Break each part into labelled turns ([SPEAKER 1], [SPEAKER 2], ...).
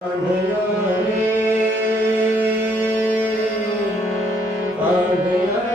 [SPEAKER 1] Amen. Amen. Amen.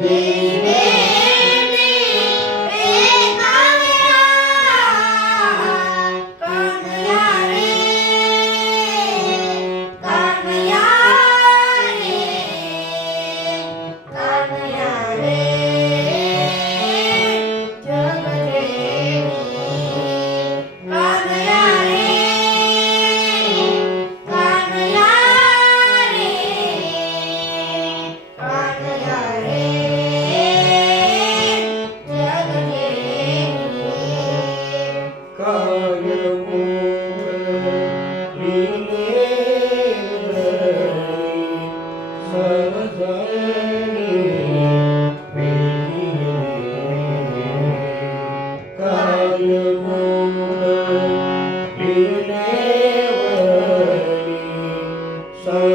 [SPEAKER 1] Amen.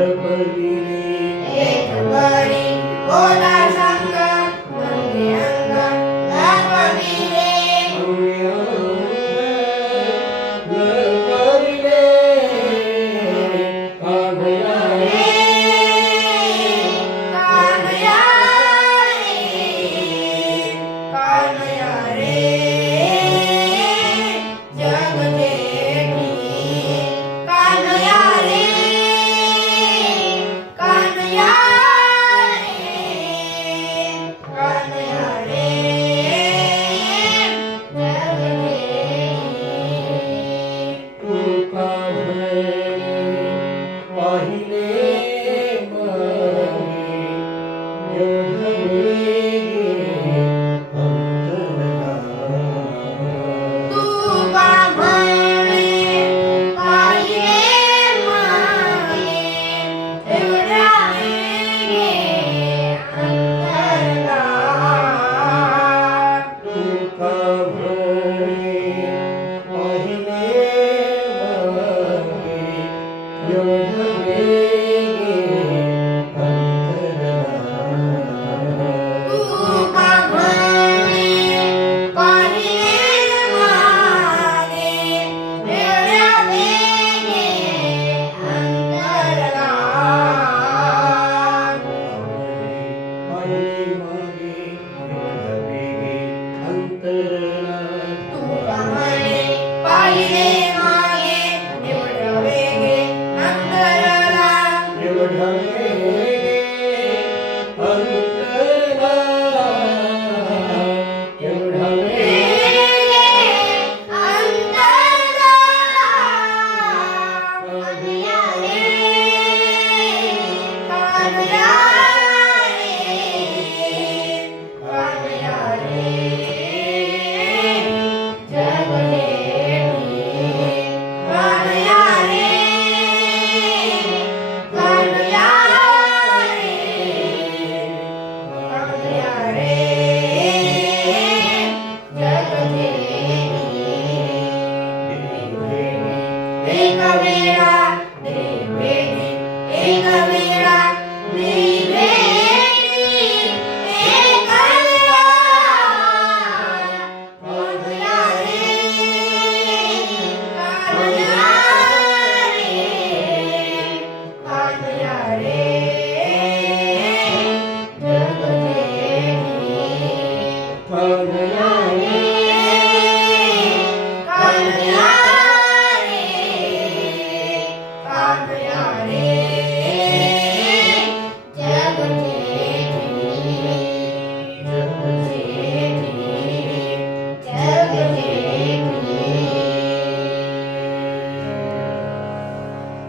[SPEAKER 1] everybody,
[SPEAKER 2] everybody, all
[SPEAKER 1] ಸಂತೇನ